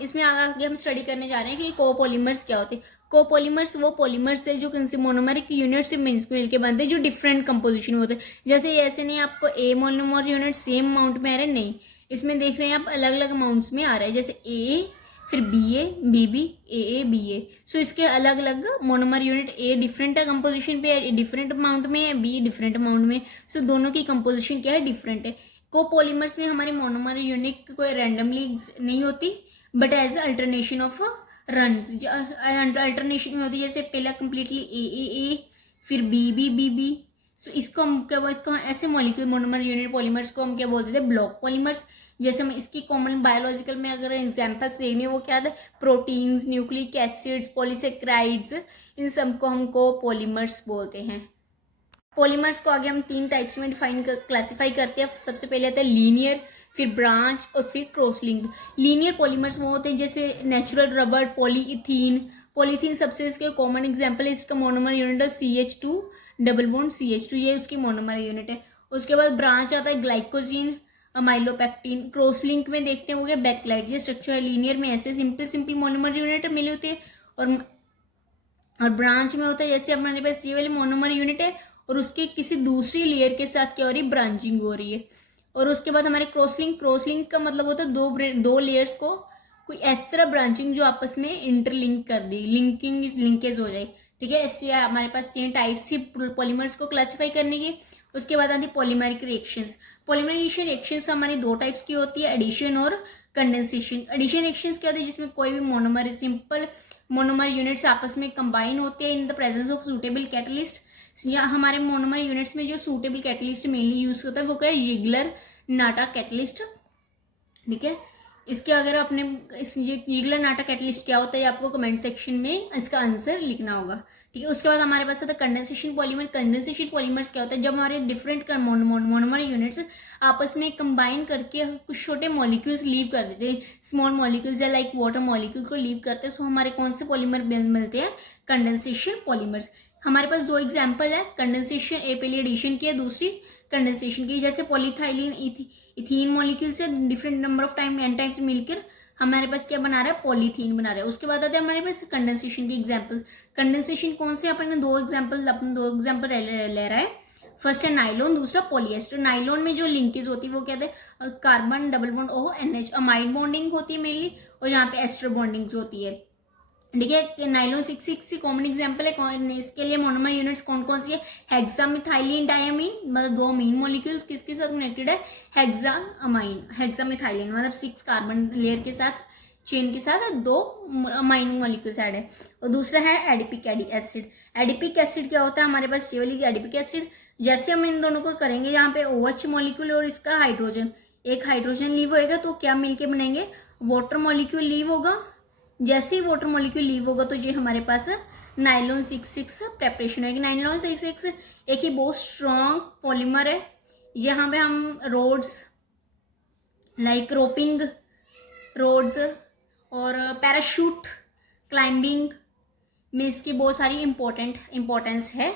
इसमें आगे हम स्टडी करने जा रहे हैं कि कोपॉलीमर्स क्या होते हैं। कोपॉलीमर्स वो पॉलीमर्स है जो मोनोमरिक यूनिट से मिल के बनते हैं, जो डिफरेंट कंपोजिशन में होते हैं। जैसे ऐसे नहीं आपको ए मोनोमर यूनिट सेम अमाउंट में आ रहे हैं, नहीं, इसमें देख रहे हैं आप अलग अलग अमाउंट्स में आ रहा है। जैसे ए, फिर B A, B B, A B A. So इसके अलग अलग monomer unit, a different composition पे है, डिफरेंट अमाउंट में है, बी डिफरेंट अमाउंट में। सो दोनों की कंपोजिशन क्या है, डिफरेंट है। कोपॉलीमर्स में हमारे मोनोमर यूनिट कोई रैंडमली नहीं होती, but as alternation of runs, alternation में होती है। जैसे पहला कंप्लीटली ए, फिर बी। सो इसको हम क्या, इसको ऐसे मॉलिक्यूल मोनोमर यूनिट पॉलीमर्स को हम क्या बोलते थे, ब्लॉक पॉलीमर्स। जैसे हम इसकी कॉमन बायोलॉजिकल में अगर एग्जाम्पल्स देखने, वो क्या था, प्रोटीन्स, न्यूक्लिक एसिड्स, पॉलीसेक्राइड्स, इन सबको हम कोपॉलीमर्स बोलते हैं। पॉलीमर्स को आगे हम 3 टाइप्स में क्लासिफाई करते हैं। सबसे पहले आता है लीनियर, फिर ब्रांच और फिर क्रॉस लिंक्ड। लीनियर पॉलीमर्स वो होते हैं जैसे नेचुरल रबर, पॉलीइथीन। पॉलीथीन सबसे इसके कॉमन एग्जांपल है, इसका मोनोमर यूनिट है CH2 डबल बॉन्ड CH2, ये उसकी मोनोमर यूनिट है। उसके बाद ब्रांच आता है ग्लाइकोजीन, अमाइलोपेक्टिन। क्रॉस लिंक में देखते हैं वो क्या, बैकलाइट। ये स्ट्रक्चर लीनियर में ऐसे सिंपल मोनोमर यूनिट मिली होती है, और ब्रांच में होता है जैसे हमारे पास ये वाली मोनोमर यूनिट है और उसके किसी दूसरी लेयर के साथ क्या हो रही है, ब्रांचिंग हो रही है। और उसके बाद हमारे क्रॉसलिंक का मतलब होता है दो लेयर्स को कोई इस तरह ब्रांचिंग जो आपस में इंटरलिंक कर दी, लिंकेज हो जाए, ठीक है। इससे हमारे पास 3 टाइप्स थी पॉलीमर्स को क्लासीफाई करने की। उसके बाद आती है पॉलीमेरिक रिएक्शंस। पॉलीमराइजेशन रिएक्शंस हमारी 2 टाइप्स की होती है, एडिशन और कंडेंसेशन। एडिशन रिएक्शंस क्या होती है, जिसमें कोई भी मोनोमर, सिंपल मोनोमर यूनिट्स आपस में कंबाइन होते हैं in the presence of suitable catalyst. या हमारे मोनोमर यूनिट्स में जो सूटेबल कैटलिस्ट मेनली यूज होता है वो क्या है, जिगलर नाटा कैटलिस्ट, ठीक है। इसके अगर आपने जिगलर नाटा कैटलिस्ट क्या होता है, आपको कमेंट सेक्शन में इसका आंसर लिखना होगा, ठीक है। उसके बाद हमारे पास आता है कंडेंसेशन पॉलीमर। कंडेंसेशन पॉलीमर्स क्या होता है, जब हमारे डिफरेंट मोनोमर यूनिट्स आपस में कंबाइन करके कुछ छोटे मॉलिक्यूल्स लीव कर देते हैं, स्मॉल मॉलिक्यूल्स या लाइक वाटर मॉलिक्यूल को लीव करते हैं। सो हमारे कौन से पॉलीमर मिलते हैं, कंडेंसेशन पॉलीमर्स। हमारे पास 2 एग्जाम्पल है, कंडेंसेशन ए पहली एडिशन की है, दूसरी कंडेंसेशन की। जैसे पॉलीथाइलिन इथीन मॉलिक्यूल से different number of time n times मिलकर हमारे पास क्या बना रहा है, पॉलीथीन बना रहा है। उसके बाद आते हैं हमारे पास कंडेंसेशन की एग्जाम्पल। कंडेंसेशन कौन से, अपन 2 एग्जाम्पल ले रहा है। फर्स्ट है नाइलॉन, दूसरा पॉलिएस्टर। नाइलॉन में जो लिंकेज होती है वो कहते हैं carbon double bond OH, amide bonding होती है मेनली, और यहाँ पे एस्टर बॉन्डिंग होती है, ठीक है। नाइलॉन 6 कॉमन एग्जांपल है। इसके लिए मोनोमर यूनिट्स कौन कौन सी है, हेक्सामिथाइलिन डायमीन, मतलब 2 अमीन मॉलिक्यूल्स किसके साथ कनेक्टेड है, हेक्सामिथाइलिन मतलब 6 कार्बन लेयर के साथ, चेन के साथ 2 अमाइन मॉलिक्यूल्स ऐड है। और दूसरा है एडिपिक एसिड। एडिपिक एसिड क्या होता है, हमारे पास ये वाली एडिपिक एसिड, जैसे हम इन दोनों को करेंगे, यहाँ पे OH मॉलिक्यूल और इसका हाइड्रोजन, एक हाइड्रोजन लीव होएगा तो क्या मिलके बनेंगे, वाटर मॉलिक्यूल लीव होगा। जैसे ही वाटर मॉलिक्यूल लीव होगा तो ये हमारे पास नाइलॉन 6 प्रेपरेशन होगी। नाइलॉन 6 एक ही बहुत स्ट्रॉन्ग पॉलीमर है। यहाँ पे हम रोड्स लाइक रोपिंग रोड्स और पैराशूट क्लाइंबिंग में इसकी बहुत सारी इंपॉर्टेंस है।